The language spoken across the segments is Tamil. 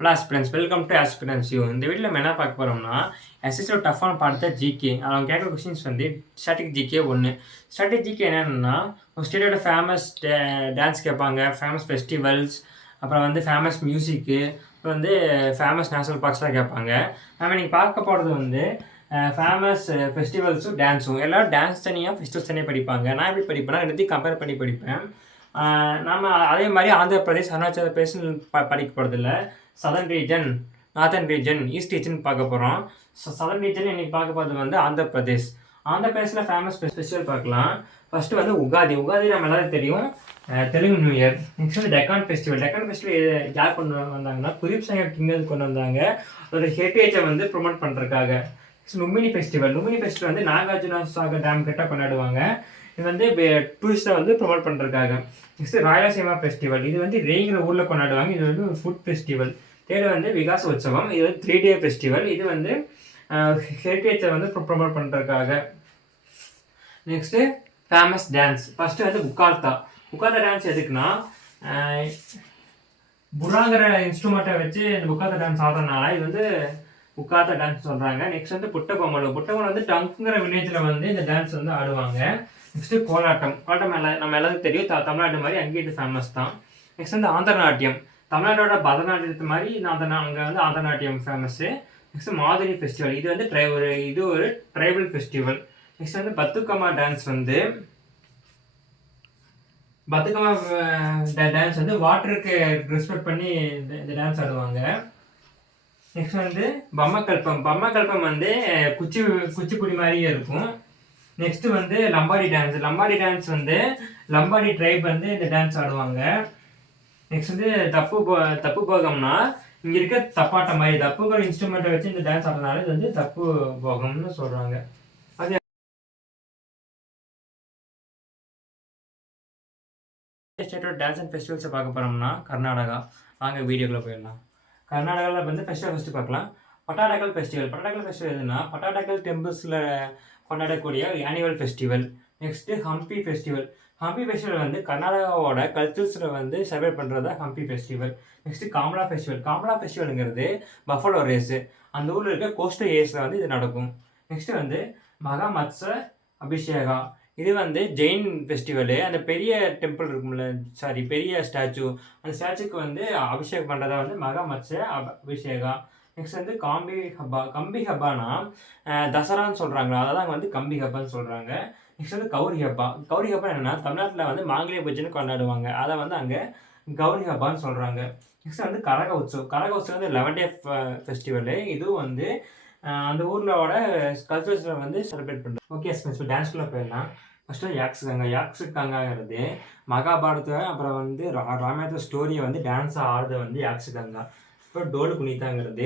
Hello aspirants, welcome to aspirants you. இந்த வீடியோல நம்ம என்ன பார்க்க போறோம்னா, எஸ்எஸ்சில டஃப்பான பாடத்த ஜிகே. அவங்க கேட்குற கொஸ்டின்ஸ் வந்து ஸ்டாட்டிக் ஜிகே 1. ஸ்டாட்டிக் ஜிகே என்னன்னா, ஒரு ஸ்டேட்டோட ஃபேமஸ் டான்ஸ் கேட்பாங்க, ஃபேமஸ் ஃபெஸ்டிவல்ஸ், அப்புறம் வந்து ஃபேமஸ் மியூசிக்கு, அப்புறம் வந்து ஃபேமஸ் நேஷனல் பார்க்ஸ்லாம் கேட்பாங்க. நம்ம இன்னைக்கு பார்க்க போறது வந்து ஃபேமஸ் ஃபெஸ்டிவல்ஸும், டான்ஸும். எல்லாரும் டான்ஸ் தனியா, ஃபெஸ்டிவல்ஸ் தனியா படிப்பாங்க. நான் எப்படி படிப்பேன்னா, ரெண்டுத்தையும் கம்பேர் பண்ணி படிப்பேன். நம்ம அதே மாதிரி ஆந்திர பிரதேஷ், அருணாச்சல பிரதேஷ்னு படிக்க போறதில்ல. Southern region, northern region, east region பார்க்க போகிறோம். சதர்ன் ரீஜன் இன்னைக்கு பார்க்க போகிறது வந்து ஆந்திர பிரதேஷ். ஆந்திர பிரதேஷில் ஃபேமஸ் ஃபெஸ்டிவல் பார்க்கலாம். ஃபர்ஸ்ட் வந்து உகாதி. உகாதி நம்ம எல்லாரும் தெரியும், தெலுங்கு நியூ இயர். நெக்ஸ்ட் வந்து டெக்கான் ஃபெஸ்டிவல். டெக்கான் ஃபெஸ்டிவல் யார் கொண்டு வந்தாங்கன்னா, குரீப் சங்கர் கிங் கொண்டு வந்தாங்க. அதோட ஹெரிட்டேஜை வந்து ப்ரொமோட் பண்ணுறதுக்காக. லும்பினி ஃபெஸ்டிவல். லும்பினி ஃபெஸ்டிவல் வந்து நாகார்ஜுனா சாகர் டேம் கிட்ட கொண்டாடுவாங்க. இது வந்து டூரிஸ்ட்டை வந்து ப்ரொமோட் பண்ணுறதுக்காக. Next Rayalaseema festival. இது வந்து ரேங்கிற ஊரில் கொண்டாடுவாங்க. இது வந்து ஒரு ஃபுட் ஃபெஸ்டிவல். தேர்டு வந்து விகாஸ் உற்சவம். இது வந்து 3 day ஃபெஸ்டிவல். இது வந்து ஹெரிட்டேஜை வந்து ப்ரொமோட் பண்ணுறதுக்காக. Next famous dance. ஃபஸ்ட்டு வந்து உக்கார்த்தா. உக்கார்த்தா டான்ஸ் எதுக்குன்னா, புறாங்கிற இன்ஸ்ட்ருமெண்ட்டை வச்சு இந்த உக்கார்த்தா டான்ஸ் ஆடுறதுனால இது வந்து உக்கார்த்தா டான்ஸ் சொல்கிறாங்க. நெக்ஸ்ட் வந்து புட்டபொம்மல். புட்டபொம்மல் வந்து டங்குங்கிற வில்லேஜில் வந்து இந்த டான்ஸ் வந்து ஆடுவாங்க. நெக்ஸ்ட்டு கோலாட்டம். கோலாட்டம் நம்ம எல்லாத்துக்கும் தெரியும், தமிழ்நாடு மாதிரி அங்கேயும் இது ஃபேமஸ் தான். நெக்ஸ்ட் வந்து ஆந்திரநாட்டியம். தமிழ்நாட்டோட பரதநாட்டியத்து மாதிரி அங்கே வந்து ஆந்திரநாட்டியம் ஃபேமஸ்ஸு. நெக்ஸ்ட் மாதுரி ஃபெஸ்டிவல். இது வந்து ஒரு ட்ரைபல் ஃபெஸ்டிவல். நெக்ஸ்ட் வந்து பத்துக்கம்மா டான்ஸ். வந்து பத்துக்கம்மா டான்ஸ் வந்து வாட்டருக்கு ரெஸ்பெக்ட் பண்ணி இந்த டான்ஸ் ஆடுவாங்க. நெக்ஸ்ட் வந்து பம்மக்கல்பம். பம்மக்கல்பம் வந்து குச்சிப்புடி மாதிரியே இருக்கும். நெக்ஸ்ட் வந்து லம்பாடி டான்ஸ். லம்பாடி டான்ஸ் வந்து லம்பாடி ட்ரைப் வந்து இந்த டான்ஸ் ஆடுவாங்க. நெக்ஸ்ட் வந்து தப்பு போகம்னா, இங்கே இருக்க தப்பாட்டம் மாதிரி தப்புங்கிற இன்ஸ்ட்ருமெண்ட்டை வச்சு இந்த டான்ஸ் ஆடுறதுனால இது வந்து தப்பு போகம்னு சொல்கிறாங்க. அது ஸ்டேட்டோட டான்ஸ் அண்ட் ஃபெஸ்டிவல்ஸை பார்க்க போகிறோம்னா கர்நாடகா. வாங்க வீடியோக்குள்ளே போயிடலாம். கர்நாடகாவில் வந்து ஃபஸ்ட்டு பார்க்கலாம். பட்டாடக்கல் ஃபெஸ்டிவல். பட்டாடக்கல் ஃபெஸ்டிவல் எதுனா, பட்டாடக்கல் டெம்பிள்ஸில் கொண்டாடக்கூடிய annual festival. Next Hampi festival. Hampi festival வந்து கர்நாடகாவோட கல்ச்சர்ஸில் வந்து செலிப்ரேட் பண்ணுறது தான் Hampi festival. Next Kambala festival. Kambala ஃபெஸ்டிவலுங்கிறது பஃபலோ ரேஸு. அந்த ஊரில் இருக்க கோஸ்டல் ஏரியாஸில் வந்து இது நடக்கும். நெக்ஸ்ட்டு வந்து மகாமத்ச அபிஷேகா. இது வந்து ஜெயின் ஃபெஸ்டிவலு. அந்த பெரிய டெம்பிள் இருக்கும்ல, பெரிய ஸ்டாச்சு, அந்த ஸ்டாச்சுக்கு வந்து அபிஷேகம் பண்ணுறதா வந்து மகாமத்ச அபிஷேகா. நெக்ஸ்ட் வந்து காம்பி ஹப்பா. கம்பி ஹப்பானா தசரான்னு சொல்கிறாங்க, அதான் அங்கே வந்து கம்பி ஹப்பான்னு சொல்கிறாங்க. நெக்ஸ்ட் வந்து கௌரி ஹப்பா. கௌரி ஹப்பா என்னென்னா, தமிழ்நாட்டில் வந்து மாங்கலிய பூஜைன்னு கொண்டாடுவாங்க, அதை வந்து அங்கே கௌரி ஹப்பான்னு சொல்கிறாங்க. நெக்ஸ்ட் வந்து கரக உற்சவ். கரக உற்சவம் வந்து 11 day ஃபெஸ்டிவலு. இதுவும் வந்து அந்த ஊரிலோட கல்ச்சர்ஸில் வந்து செலிப்ரேட் பண்ணுறோம். ஓகே ஸ்பெஷல் டான்ஸ்குள்ளே போயிடலாம். ஃபஸ்ட்டு யாக்ஸ் கங்கா. யாக்ஸ் கங்காங்கிறது மகாபாரதம், அப்புறம் வந்து ராமாயண ஸ்டோரியை வந்து டான்ஸாக ஆடுறது வந்து யாக்ஸ் கங்கா. அப்புறம் டோலு குனிதாங்கிறது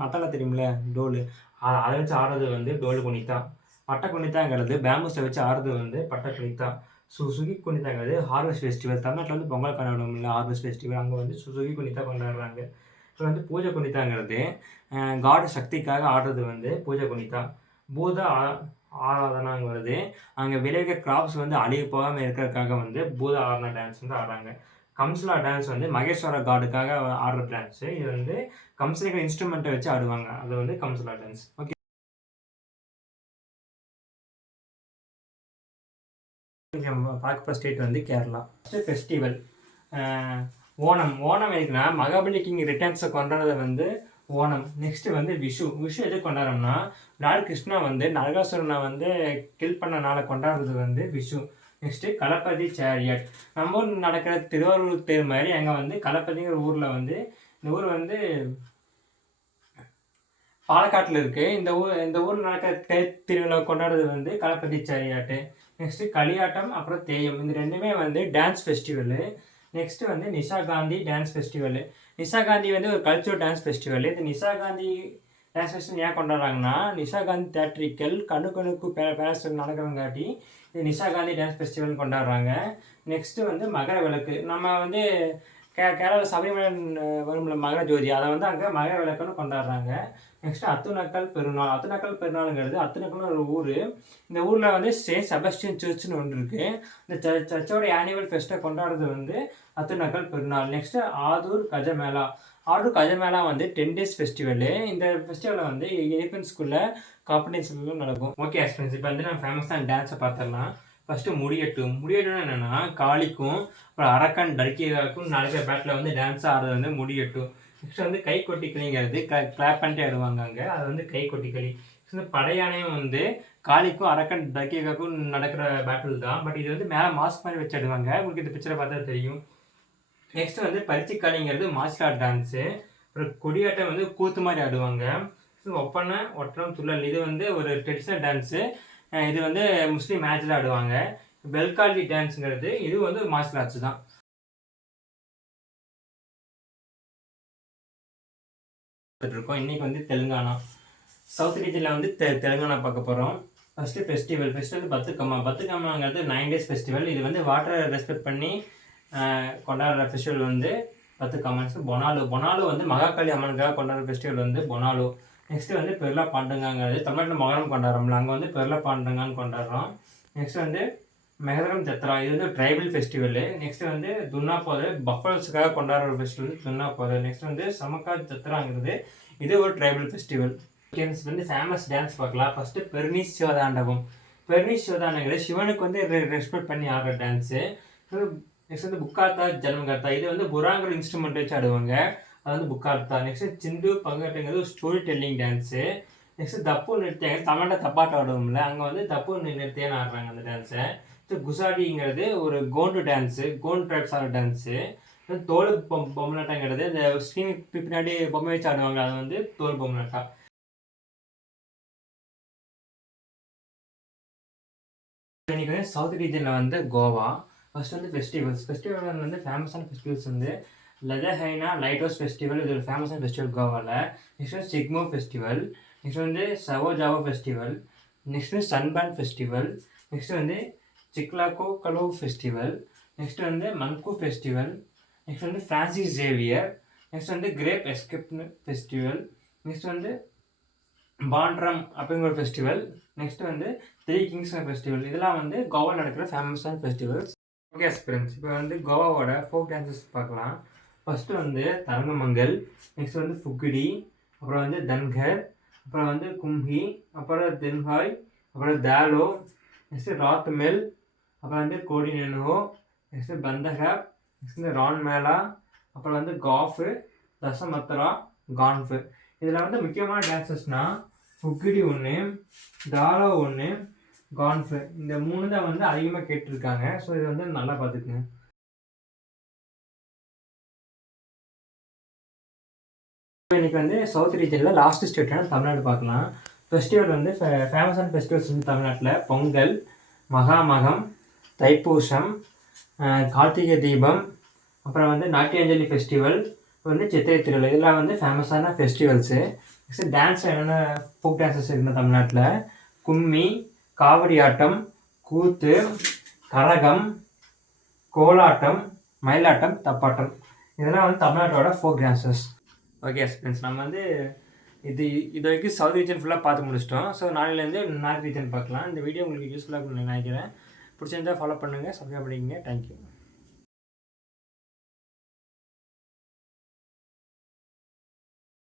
மத்தாலா தெரியுமில்ல, டோலு, அதை வச்சு ஆடுறது வந்து டோலு குனிதா. பட்டை குனிதாங்கிறது பேம்பூஸை வச்சு ஆடுறது வந்து பட்டை குனிதா. சுகி குனிதாங்கிறது ஹார்வெஸ்ட் ஃபெஸ்டிவல். தமிழ்நாட்டில் வந்து பொங்கல் கொண்டாடுவோம் இல்லை, ஹார்வெஸ்ட் ஃபெஸ்டிவல், அங்கே வந்து சுகி குனிதா கொண்டாடுறாங்க. இப்போ வந்து பூஜை குனிதாங்கிறது காடு சக்திக்காக ஆடுறது வந்து பூஜை குனிதா. பூத ஆராதனாங்கிறது அங்கே விளைவிக்க கிராப்ஸ் வந்து அழிவு போகாமல் இருக்கிறதுக்காக வந்து பூத ஆராதனா டான்ஸ் வந்து ஆடுறாங்க. கம்சலா டான்ஸ் வந்து மகேஸ்வர காடுக்காக ஆடுற டான்ஸு. இது வந்து கம்சலிகள் இன்ஸ்ட்ருமெண்ட்டை வச்சு ஆடுவாங்க, அது வந்து கம்சலா டான்ஸ். ஓகே, பார்க்க ஸ்டேட் வந்து கேரளா. First festival Onam. ஓணம் எதுக்குன்னா, மகாபலி கிங் ரிட்டர்ன்ஸை கொண்டாடுறது வந்து ஓணம். நெக்ஸ்ட்டு வந்து விஷு. விஷு எதுக்கு கொண்டாடுறோம்னா, லார்ட் கிருஷ்ணா வந்து நரகாசுரனை வந்து கில் பண்ணனால கொண்டாடுறது வந்து விஷு. Next களப்பதி chariot. நம்ம ஊர் நடக்கிற திருவாரூர் தேர் மாதிரி அங்கே வந்து களப்பதிங்கிற ஊரில் வந்து, இந்த ஊர் வந்து பாலக்காட்டில் இருக்குது. இந்த ஊரில் நடக்கிற தேர் திருவிழா கொண்டாடுறது வந்து களப்பதி சேரியாட்டு. நெக்ஸ்ட்டு களியாட்டம், அப்புறம் தேயம். இந்த ரெண்டுமே வந்து டான்ஸ் ஃபெஸ்டிவலு. நெக்ஸ்ட்டு வந்து நிஷா காந்தி டான்ஸ் ஃபெஸ்டிவலு. நிஷா காந்தி வந்து ஒரு கல்ச்சுரல் டான்ஸ் ஃபெஸ்டிவல். இது நிஷா காந்தி டான்ஸ் ஃபெஸ்டிவல் ஏன் கொண்டாடுறாங்கன்னா, நிஷா காந்தி தேட்ரிக்கல் கணுக்கு பேலஸ் நடக்கிறங்காட்டி இது நிஷா காந்தி டான்ஸ் ஃபெஸ்டிவல்னு கொண்டாடுறாங்க. நெக்ஸ்ட்டு வந்து மகர விளக்கு. நம்ம வந்து கேரளாவில் சபரிமலைன் வரும்ல மகர ஜோதி, அதை வந்து அங்கே மகர விளக்குன்னு கொண்டாடுறாங்க. நெக்ஸ்ட்டு அத்துநக்கல் பெருநாள். அத்துநக்கல் பெருநாளுங்கிறது, அத்துநக்கல்னு ஒரு ஊர். இந்த ஊரில் வந்து செயின்ட் செபஸ்டியன் சர்ச்சுன்னு ஒன்று இருக்குது. இந்த சர்ச்சோட ஆனுவல் ஃபெஸ்ட்டை கொண்டாடுறது வந்து அத்துநக்கல் பெருநாள். நெக்ஸ்ட்டு ஆதூர் கஜமேளா. ஆர்டருக்கு அது மேலே வந்து 10 days ஃபெஸ்டிவலு. இந்த ஃபெஸ்டிவலில் வந்து ஏபிஎன் ஸ்கூலில் காம்படிஷன்லாம் நடக்கும். ஓகே எக்ஸ்பீரியன்ஸ் இப்போ வந்து நம்ம ஃபேமஸான டான்ஸை பார்த்துடலாம். ஃபஸ்ட்டு முடியட்டும்னா என்னென்னா காளிக்கும் அப்புறம் அரக்கன் டர்க்கியாவுக்கும் நடக்கிற பேட்டில் வந்து டான்ஸ் ஆடுறது வந்து முடியட்டும். நெக்ஸ்ட் வந்து கை கொட்டி களிங்கிறது கிளாப் பண்ணிட்டு ஆடுவாங்க அங்கே, அது வந்து கை கொட்டி களி. இந்த படையானையும் வந்து காளிக்கும் அரக்கன் டர்க்கியாவுக்கும் நடக்கிற பேட்டில் தான். பட் இது வந்து மேலே மாஸ்க் மாதிரி வச்சு ஆடுவாங்க. உங்களுக்கு இந்த பிக்சரை பார்த்தா தெரியும். நெக்ஸ்ட் வந்து பரிச்சிக்காளிங்கிறது மார்ஷல் ஆர்ட் டான்ஸு. அப்புறம் கொடியாட்டம் வந்து கூத்து மாதிரி ஆடுவாங்க. ஒப்பனை ஒற்றம் துள்ளல் இது வந்து ஒரு ட்ரெடிஷ்னல் டான்ஸு. இது வந்து முஸ்லீம் மேட்சில் ஆடுவாங்க. பெல்காலி டான்ஸுங்கிறது இது வந்து மார்ஷல் ஆர்ட்ஸ் தான். இருக்கோம் இன்றைக்கி வந்து தெலுங்கானா சவுத் ரீஜனில் வந்து தெலுங்கானா பார்க்க போகிறோம். ஃபஸ்ட்டு ஃபெஸ்டிவல் பத்துக்கம்மாங்கிறது 9 days ஃபெஸ்டிவல். இது வந்து வாட்டரை ரெஸ்பெக்ட் பண்ணி கொண்டாடுற ஃபெஸ்டிவல் வந்து பத்துக்கம்மன்ஸ். பொனாலு வந்து மகாகாளி அம்மனுக்காக கொண்டாடுற ஃபெஸ்டிவல் வந்து பொனாலு. நெக்ஸ்ட்டு வந்து பெருலா பாண்டங்காங்கிறது தமிழ்நாட்டில் மகரம் கொண்டாடுறோம்ல, அங்கே வந்து பெருலா பாண்டங்கான்னு கொண்டாடுறோம். நெக்ஸ்ட் வந்து மெஹரம் ஜத்ரா இது வந்து ட்ரைபல் ஃபெஸ்டிவலு. நெக்ஸ்ட் வந்து துன்னாப்போது பஃபல்ஸுக்காக கொண்டாடுற ஃபெஸ்டிவல் துன்னாப்போது. நெக்ஸ்ட் வந்து சமக்கா ஜத்ராங்கிறது இது ஒரு ட்ரைபல் ஃபெஸ்டிவல். வந்து ஃபேமஸ் டான்ஸ் பார்க்கலாம். ஃபஸ்ட்டு பெர்னிஸ் சிவதாண்டவம். பெர்னிஸ் சிவதாண்டவங்கிறது சிவனுக்கு வந்து ரெஸ்பெக்ட் பண்ணி ஆடுற டான்ஸு. நெக்ஸ்ட் வந்து புக்கார்த்தா ஜன்மகர்த்தா இது வந்து புறாங்கிற இன்ஸ்ட்ருமெண்ட் வச்சு ஆடுவாங்க, அது வந்து புக்கார்த்தா. நெக்ஸ்ட் சிந்து பங்கட்டுங்கிறது ஒரு ஸ்டோரி டெல்லிங் டான்ஸு. நெக்ஸ்ட் தப்பு நிறுத்தியாங்க தமிழ்நாட்டில் தப்பாட்டம் ஆடுவோம்ல, அங்கே வந்து தப்பு நிறுத்தியான்னு ஆடுறாங்க அந்த டான்ஸை. குசாடிங்கிறது ஒரு கோண்டு டான்ஸு, கோண்டு ட்ரைப்ஸ் ஆடுற டான்ஸு. தோல் பொம்மலாட்டங்கிறது இந்த ஸ்க்ரீன் பின்னாடி பொம்மை வச்சு ஆடுவாங்க, அது வந்து தோல் பொம்மலாட்டா. இன்றைக்கி வந்து சவுத் ரீஜனில் வந்து கோவா. ஃபஸ்ட் வந்து ஃபெஸ்டிவல் வந்து ஃபேமஸான ஃபெஸ்டிவல்ஸ் வந்து லதஹைனா லைட் ஹவுஸ் ஃபெஸ்டிவல், இது ஒரு ஃபேமஸான ஃபெஸ்டிவல் கோவாவில். நெக்ஸ்ட் வந்து சிக்மோ ஃபெஸ்டிவல். நெக்ஸ்ட் வந்து சவோஜாவோ ஃபெஸ்டிவல். நெக்ஸ்ட் வந்து சன்பேன் ஃபெஸ்டிவல். நெக்ஸ்ட் வந்து சிக்லாகோ கலோ ஃபெஸ்டிவல். நெக்ஸ்ட் வந்து மன்கு ஃபெஸ்டிவல். நெக்ஸ்ட் வந்து ஃப்ரான்சிஸ் ஜேவியர். நெக்ஸ்ட் வந்து கிரேப் எஸ்கேப்னு ஃபெஸ்டிவல். நெக்ஸ்ட் வந்து பாண்ட்ரம் அப்படிங்கிற ஒரு ஃபெஸ்டிவல். நெக்ஸ்ட் வந்து 3 Kings ஃபெஸ்டிவல். இதெல்லாம் வந்து கோவா நடக்கிற ஃபேமஸான ஃபெஸ்டிவல்ஸ். ஓகே எக்ஸ்பீரியன்ஸ் இப்போ வந்து கோவாவோட ஃபோக் டான்ஸஸ் பார்க்கலாம். ஃபஸ்ட்டு வந்து தரங்கமங்கல். நெக்ஸ்ட் வந்து ஃபுக்கிடி. அப்புறம் வந்து தன்கர். அப்புறம் வந்து கும்ஹி. அப்புறம் தென்ஹாய். அப்புறம் தாலோ. நெக்ஸ்ட்டு ராத் மெல். அப்புறம் வந்து கோடினெனுஹோ. நெக்ஸ்ட்டு பந்தஹப். நெக்ஸ்ட் வந்து ரான் மேலா. அப்புறம் வந்து காஃபு, தசமத்ரா, கான்ஃபு. இதில் வந்து முக்கியமான டான்ஸஸ்னால் ஃபுக்கிடி ஒன்று, தாலோ ஒன்று, கான்ஃபு. இந்த 3 தான் வந்து அதிகமாக கேட்டிருக்காங்க. ஸோ இது வந்து நல்லா பார்த்துக்குங்க. இன்றைக்கி வந்து சவுத் ரீஜனில் லாஸ்ட் ஸ்டேட்டான தமிழ்நாடு பார்க்கலாம். ஃபெஸ்டிவல் வந்து ஃபேமஸான ஃபெஸ்டிவல்ஸ் வந்து தமிழ்நாட்டில் பொங்கல், மகாமகம், தைப்பூசம், கார்த்திகை தீபம், அப்புறம் வந்து நாட்டியாஞ்சலி ஃபெஸ்டிவல், வந்து சித்திரை திருவிழா. இதெல்லாம் வந்து ஃபேமஸான ஃபெஸ்டிவல்ஸு. நெக்ஸ்ட் டான்ஸில் என்னென்ன ஃபோக் டான்ஸஸ் இருக்குன்னா தமிழ்நாட்டில் கும்மி, காவடி ஆட்டம், கூத்து, கரகம், கோலாட்டம், மயிலாட்டம், தப்பாட்டம். இதெல்லாம் வந்து தமிழ்நாட்டோட ஃபோக் டான்ஸஸ். ஓகே ஃப்ரெண்ட்ஸ், நம்ம வந்து இது வரைக்கும் சவுத் ரீஜன் ஃபுல்லாக பார்த்து முடிச்சிட்டோம். ஸோ நாளையிலேருந்து நார்த் ரீஜன் பார்க்கலாம். இந்த வீடியோ உங்களுக்கு யூஸ்ஃபுல்லாக இருக்குன்னு நினைக்கிறேன். பிடிச்சிருந்தால் ஃபாலோ பண்ணுங்கள், சப்ஸ்கிரைப் பண்ணிக்கங்க. தேங்க்யூ.